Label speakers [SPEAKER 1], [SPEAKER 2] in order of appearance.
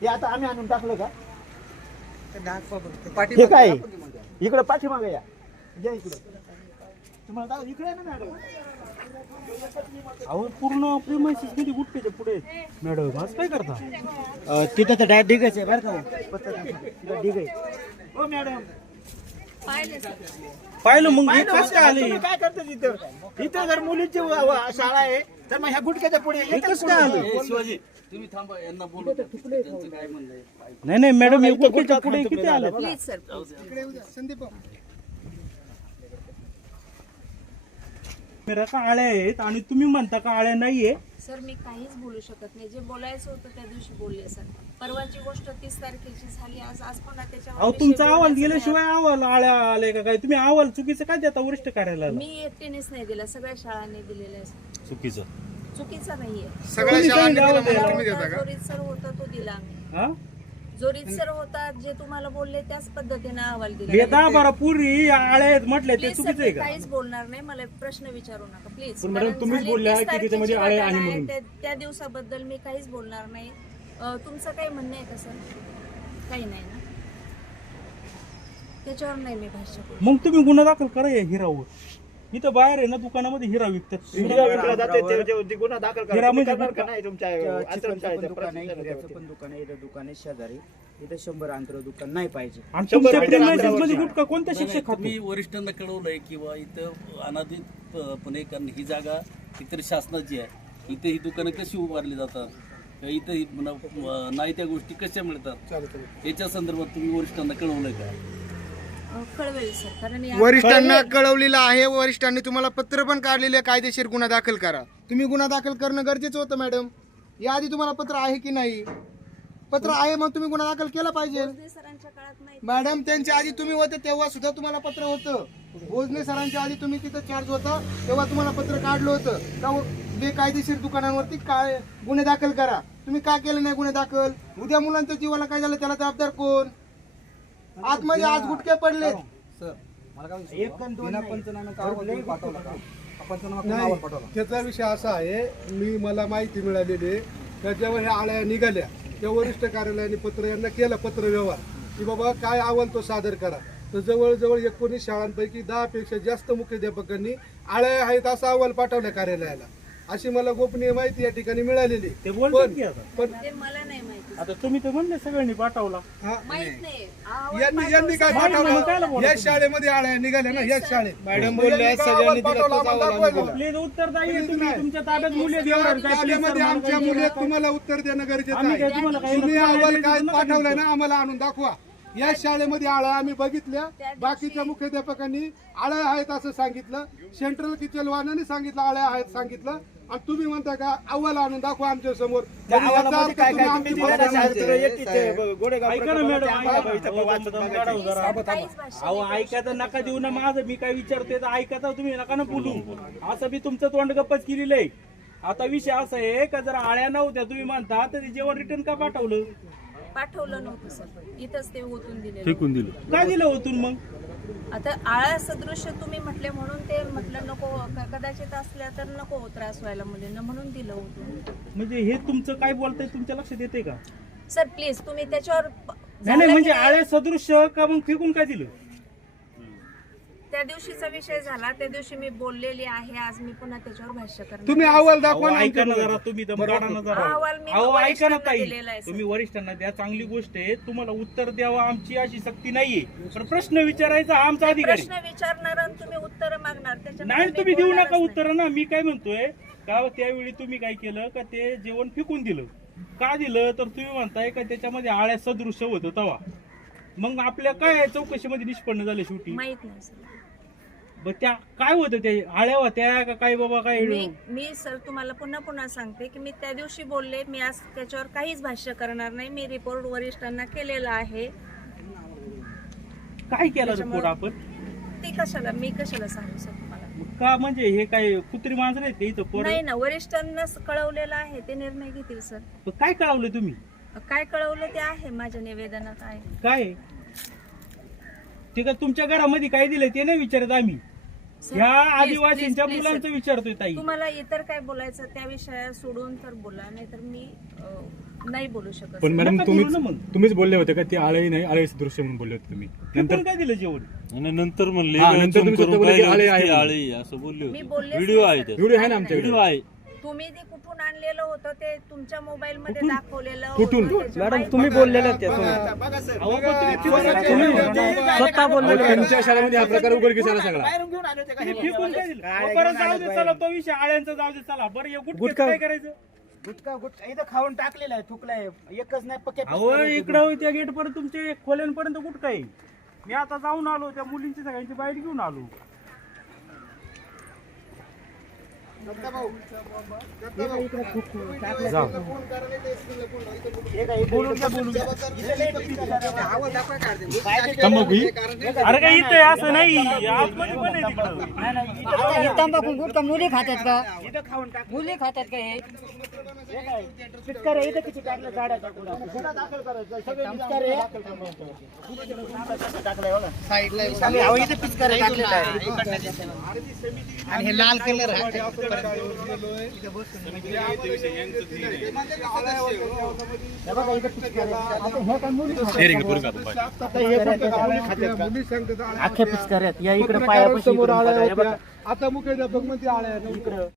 [SPEAKER 1] हे आता आम्ही आणून टाकलं का? हे काय इकडे पाठीमागे या इकडे तुम्हाला इकडे आहे ना मॅडम.
[SPEAKER 2] अहो पूर्ण प्रेमाइसेस मध्ये गुटक्याच्या पुढे मॅडम आज काय करता?
[SPEAKER 1] तिथं तर डायरेक्ट डिगायचं आहे बरं का, डिग आहे. हो मॅडम
[SPEAKER 2] पाहिलं मग हे कसं काय आले?
[SPEAKER 1] तुम्ही काय करता तिथं? इथं जर मुलींची शाळा आहे तर मग ह्या गुटक्याच्या पुढे
[SPEAKER 2] हे कसं काय आलं?
[SPEAKER 3] शिवाजी तुम्ही थांबा, यांना बोलू द्या. त्यांचं काय म्हणणं आहे?
[SPEAKER 2] नाही नाही मॅडम हे गुटक्याच्या पुढे किती आले?
[SPEAKER 4] प्लीज सर
[SPEAKER 2] मेरा का आळ्या आहेत आणि तुम्ही म्हणता का आळ्या नाहीये?
[SPEAKER 4] सर मी काहीच बोलू शकत नाही. जे बोलायचं होतं त्या दिवशी बोलले सर. परवाची गोष्ट 30 तारखेची झाली. आज पुन्हा त्याच्यावर
[SPEAKER 2] अहो
[SPEAKER 4] विषय
[SPEAKER 2] तुमचा अहवाल
[SPEAKER 4] बोलायचा
[SPEAKER 2] गेल्याशिवाय अहवाल आळ्या आले का काय? तुम्ही अहवाल चुकीचं काय देता वरिष्ठ कार्यालयाला?
[SPEAKER 4] मी एकटीनेच नाही दिला, सगळ्या शाळांनी दिलेला आहे.
[SPEAKER 2] चुकीचं
[SPEAKER 4] चुकीचा नाहीये.
[SPEAKER 2] सगळ्या शाळांनी
[SPEAKER 4] जो रीतसर होता तो दिला आम्ही.
[SPEAKER 2] हा
[SPEAKER 4] जो रीतसर होता जे तुम्हाला बोलले त्याच पद्धतीने अहवाल दिला.
[SPEAKER 2] हे 10-12 पूर्वी आळ्या आहेत म्हटले ते
[SPEAKER 4] प्लीज सर,
[SPEAKER 2] चुकीचं आहे
[SPEAKER 4] मी
[SPEAKER 2] का?
[SPEAKER 4] काहीच बोलणार नाही. मला प्रश्न विचारू नका प्लीज.
[SPEAKER 2] पण मॅडम, तुम्हीच बोलल्या की त्याच्यामध्ये आळे आहे म्हणून.
[SPEAKER 4] त्या दिवसाबद्दल मी काहीच बोलणार नाही. तुमचं काही म्हणणं आहे का सर? काही नाही ना, त्याच्यावर नाही मी भाष्य करू.
[SPEAKER 2] मग तुम्ही गुन्हा दाखल करा या हिरावर. इथं बाहेर आहे ना दुकानामध्ये हिरा विकतात.
[SPEAKER 1] हिरा विकला जाते ते गुन्हा दाखल करा.
[SPEAKER 2] हिरा
[SPEAKER 1] तुम्ही
[SPEAKER 2] म्हणजे
[SPEAKER 1] करणार का नाही तुमच्या आश्रमशाळेच्या
[SPEAKER 5] दुकान आहे, हिऱ्याचं पण दुकान आहे, इथं दुकान आहे शेजारी. इथं 100 अंतर दुकान नाही पाहिजे.
[SPEAKER 2] आणि
[SPEAKER 1] 100
[SPEAKER 2] तुमच्या
[SPEAKER 1] मीटर
[SPEAKER 2] premises
[SPEAKER 1] अंतरावर
[SPEAKER 2] मध्ये
[SPEAKER 1] शाळा.
[SPEAKER 2] गुटखा कोणत्या शिक्षक खातो?
[SPEAKER 3] तुम्ही वरिष्ठांना कळवलंय किंवा इथं अनाधितपणे, कारण ही जागा एकतर शासनाची आहे, इथे ही दुकानं कशी उभारली जातात, इथं नाही त्या गोष्टी कशा मिळतात, याच्या संदर्भात तुम्ही वरिष्ठांना कळवलंय का?
[SPEAKER 4] कळवेल सर, कारण या-
[SPEAKER 6] वरिष्ठांना कळवलेलं आहे. वरिष्ठांनी तुम्हाला पत्र पण काढलेले आहे, कायदेशीर गुन्हा दाखल करा. तुम्ही गुन्हा दाखल करणं गरजेचं होतं मॅडम. याआधी तुम्हाला पत्र आहे की नाही? पत्र आहे, मग तुम्ही गुन्हा दाखल केला पाहिजे.
[SPEAKER 4] भोसले सरांच्या काळात नाही.
[SPEAKER 6] मॅडम त्यांच्या आधी तुम्ही होते तेव्हा सुद्धा तुम्हाला पत्र होतं. भोजने सरांच्या आधी तुम्ही तिथं चार्ज होता तेव्हा तुम्हाला पत्र काढलं होतं का बेकायदेशीर दुकानांवरती काय गुन्हे दाखल करा. तुम्ही का केलं नाही गुन्हे दाखल? उद्या मुलांच्या जीवाला काय झालं त्याला जबाबदार कोण? आतमध्ये आज गुटके पडले.
[SPEAKER 7] नाही, त्याचा विषय असा आहे, मला माहिती मिळालेली आहे का जेव्हा ह्या आळ्या निघाल्या तेव्हा वरिष्ठ कार्यालयाने पत्र यांना केलं, पत्र व्यवहार की बाबा काय अहवाल तो सादर करा. तर जवळजवळ 19 शाळांपैकी 10 पेक्षा जास्त मुख्याध्यापकांनी आळ्या आहेत असा अहवाल पाठवला कार्यालयाला, अशी मला गोपनीय माहिती या ठिकाणी मिळालेली.
[SPEAKER 2] ते बोलतात की आता.
[SPEAKER 7] पण
[SPEAKER 4] ते मला नाही माहिती.
[SPEAKER 2] आता तुम्ही तर म्हणले सगळ्यांनी पाठवला.
[SPEAKER 4] माहित नाही. अहवाल
[SPEAKER 7] यांनी काय
[SPEAKER 2] मॅडम, मग कायला
[SPEAKER 7] पाठवलं?
[SPEAKER 2] बोलता
[SPEAKER 7] याच शाळेमध्ये आळ्या निघाल्या ना, याच शाळेत.
[SPEAKER 6] मॅडम
[SPEAKER 7] बोलल्या,
[SPEAKER 6] बोलल्या,
[SPEAKER 7] सगळ्यांनी दिलं.
[SPEAKER 2] प्लीज उत्तर द्या. तुम्ही तुमच्या ताब्यात मुली आहेत, एवढं काय प्लीज
[SPEAKER 7] ताब्यामध्ये
[SPEAKER 2] सर, मला
[SPEAKER 7] आमच्या
[SPEAKER 2] काही
[SPEAKER 7] मुली आहेत,
[SPEAKER 2] विचारू
[SPEAKER 7] तुम्हाला उत्तर देणं गरजेचं
[SPEAKER 2] आम्ही
[SPEAKER 7] आहे.
[SPEAKER 2] काय तुम्हाला काही
[SPEAKER 7] तुम्ही
[SPEAKER 2] नको
[SPEAKER 7] अहवाल
[SPEAKER 2] करायला
[SPEAKER 7] काय
[SPEAKER 2] देतो ना
[SPEAKER 7] पाठवलाय
[SPEAKER 2] तुम्ही.
[SPEAKER 7] ना आम्हाला आणून दाखवा. या शाळेमध्ये आळ्या आम्ही बघितल्या, बाकीच्या मुख्याध्यापकांनी आळ्या आहेत असं सांगितलं, सेंट्रल किचन वाहनाने सांगितलं आळ्या आहेत सांगितलं, आणि तुम्ही म्हणता का अहवाल आणून दाखवा आमच्या समोर.
[SPEAKER 1] त्या अहवालामध्ये काय काय तुम्ही दिलं ना शास्त्र एकटीचे गोडेगाव
[SPEAKER 2] ऐका ना
[SPEAKER 1] प्रकल्पामध्ये
[SPEAKER 2] मॅडम,
[SPEAKER 1] आम्हाला
[SPEAKER 2] ऐका.
[SPEAKER 1] इथं
[SPEAKER 2] अहो,
[SPEAKER 1] वाचून
[SPEAKER 2] दम
[SPEAKER 1] बघायचं.
[SPEAKER 2] काढा जरा.
[SPEAKER 4] काहीच भाष्य
[SPEAKER 2] अहो
[SPEAKER 4] नाही.
[SPEAKER 2] ऐकायचं नका देऊ ना माझं, मी काय विचारतोय तर ऐकायचं तुम्ही नका ना बोलू. असं बी तुमचं तोंड गप्पच केलेलं आहे. आता विषय असा आहे का जर आळ्या नव्हत्या तुम्ही म्हणता तर ते जेवण रिटर्न का पाठवलं?
[SPEAKER 4] पाठवलं नव्हतं सर, इथंच ते ओतून दिले.
[SPEAKER 2] फेकून दिलं. काय दिलं होतून मग?
[SPEAKER 4] आता आळा सदृश्य तुम्ही म्हटले म्हणून ते म्हटलं नको, कदाचित असल्या तर नको त्रास व्हायला मुलींना म्हणून दिलं होतं.
[SPEAKER 2] म्हणजे हे तुमचं काय बोलताय तुमच्या लक्षात येते का?
[SPEAKER 4] सर प्लीज तुम्ही त्याच्यावर
[SPEAKER 2] नाही नाही, म्हणजे आळ्या सदृश्य का मग फेकून काय दिलं?
[SPEAKER 4] त्या दिवशीचा विषय झाला, त्या दिवशी मी बोललेली आहे. आज मी पुन्हा त्याच्यावर भाष्य करणार.
[SPEAKER 7] तुम्ही अहवाल
[SPEAKER 2] अहो,
[SPEAKER 7] दाखवा ना
[SPEAKER 2] ऐका ना
[SPEAKER 7] आमच्याकडे.
[SPEAKER 2] जरा, तुम्ही दम काढा ना जरा.
[SPEAKER 4] अहवाल मी
[SPEAKER 2] अहो ऐका ना
[SPEAKER 4] वरिष्ठांना
[SPEAKER 2] ताई,
[SPEAKER 4] दिलेला आहे, सर.
[SPEAKER 2] तुम्ही वरिष्ठांना द्या, चांगली गोष्ट आहे. तुम्हाला उत्तर द्यावा आमची अशी सक्ती नाहीये, पण प्रश्न विचारायचा हा आमचा अधिकार आहे.
[SPEAKER 4] प्रश्न विचारणार आणि तुम्ही उत्तर मागणार, त्याच्यामध्ये
[SPEAKER 2] नाही
[SPEAKER 4] मी
[SPEAKER 2] तुम्ही देऊ
[SPEAKER 4] बोलणारच
[SPEAKER 2] नका
[SPEAKER 4] नाही.
[SPEAKER 2] उत्तर ना. मी काय म्हणतोय का त्यावेळी तुम्ही काय केलं का ते जेवण फेकून दिलं. का दिलं तर तुम्ही म्हणताय का त्याच्यामध्ये आळ्या सदृश्य होतं तवा. मग आपल्या काय चौकशीमध्ये निष्पन्न झालं शेवटी?
[SPEAKER 4] माहित नाही सर.
[SPEAKER 2] बरं त्या काय होतं, ते आळ्या होत्या का काय बाबा काय?
[SPEAKER 4] मी सर तुम्हाला पुन्हा सांगते की मी त्या दिवशी बोलले, मी आज त्याच्यावर काहीच भाष्य करणार नाही. मी रिपोर्ट वरिष्ठांना केलेला आहे.
[SPEAKER 2] काय केलं रिपोर्ट आपण?
[SPEAKER 4] ते मी कशाला सांगू सर तुम्हाला?
[SPEAKER 2] का म्हणजे हे काय कुत्री मांजर आहेत का इथं पोरं?
[SPEAKER 4] नाही ना, वरिष्ठांना कळवलेलं आहे, ते निर्णय घेतील सर.
[SPEAKER 2] पण काय कळवलं तुम्ही?
[SPEAKER 4] काय कळवलं ते आहे माझ्या निवेदनात आहे.
[SPEAKER 2] काय ठीक आहे, तुमच्या घरामध्ये काय दिलं ते नाही विचारत आम्ही.
[SPEAKER 4] सर,
[SPEAKER 2] ह्या
[SPEAKER 4] please,
[SPEAKER 2] आदिवासींच्या
[SPEAKER 4] please,
[SPEAKER 2] मुलांचं
[SPEAKER 4] sir.
[SPEAKER 2] विचारतोय ताई.
[SPEAKER 4] तुम्हाला इतर काय बोलायचं त्या विषया सोडून तर बोला, नाही तर मी नाही बोलू शकत
[SPEAKER 8] पण मॅडम
[SPEAKER 2] नका बोलू ना मग.
[SPEAKER 8] तुम्हीच बोलले होते का ती आळे नाही आळे दृश्य म्हणून बोलले होते तुम्ही
[SPEAKER 2] फेकून काय दिलं जेवण?
[SPEAKER 9] आणि नंतर म्हणले
[SPEAKER 8] हा, नंतर तुम्ही स्वतः बोलले की आळे आहे.
[SPEAKER 9] आळे असं बोलले
[SPEAKER 4] मी
[SPEAKER 9] होते.
[SPEAKER 4] बोलले
[SPEAKER 9] व्हिडिओ आहे त्यात.
[SPEAKER 8] व्हिडिओ आहे ना आमच्याकडे.
[SPEAKER 9] व्हिडिओ आहे.
[SPEAKER 4] तुम्ही ते कुठून आणलेलं होतं ते तुमच्या मोबाईल मध्ये
[SPEAKER 2] कुठून?
[SPEAKER 4] दाखवलेलं
[SPEAKER 8] कुठून?
[SPEAKER 4] होतं, त्याच्या
[SPEAKER 5] मॅडम
[SPEAKER 4] माहिती-
[SPEAKER 5] तुम्ही बोललेले ते
[SPEAKER 2] अहो, पण तुम्ही
[SPEAKER 5] स्वतः बोललेले
[SPEAKER 8] तुमच्या शाळेमध्ये हा प्रकार उघडकीस आला सगळा.
[SPEAKER 1] बाहेरून घेऊन आले होते का हे?
[SPEAKER 2] फेकून काय दिलं? अहो, परत जाऊ दे चला तो विषय आळ्यांचा जाऊ दे चला. बरं हे गुटखा काय करायचं?
[SPEAKER 1] गुटखा इथं खाऊन टाकलेला आहे, थुकलाय, एकच नाही पक्के
[SPEAKER 2] अहो इकडं त्या गेट पर्यंत तुमचे खोल्यांपर्यंत गुटखा आहे. मी आता जाऊन आलो त्या मुलींची सगळ्यांची बाईट घेऊन आलो.
[SPEAKER 8] तंबाखू ही?
[SPEAKER 2] अरे काय इथं आहे, असं नाही आतमध्ये पण आहे तिकडं.
[SPEAKER 10] तंबाखू गुटखा मुली खातात का?
[SPEAKER 1] इथं खाऊन टाक.
[SPEAKER 10] मुली खातात का हे?
[SPEAKER 1] पिचकार आहे, इथं किती टाकलं झाडाच्या कुठं? गुन्हा दाखल करायचा. सगळे पिचकार आहे. टाकलंय बघा. आम्ही अहो, इथं पिचकार आहे, टाकलेलं आहे. आणि हे लाल कलर आहे. हे बघा, इथं पिचकार आहे. आता हे काय मुली खातात?
[SPEAKER 8] शेअरिंग करू का आपण?
[SPEAKER 1] आता हे फक्त काय मुली खातात का?
[SPEAKER 7] मुली सांगतात
[SPEAKER 1] अख्ख्या पिचकार आहेत. या इकडे
[SPEAKER 7] पत्रकारांसमोर
[SPEAKER 1] पायापाशी इकडून
[SPEAKER 7] आळ्या
[SPEAKER 1] बघा, हे
[SPEAKER 7] होत्या.
[SPEAKER 1] बघा.
[SPEAKER 7] आता मुख्याध्यापक म्हणते आळ्या नाही.
[SPEAKER 1] इकडं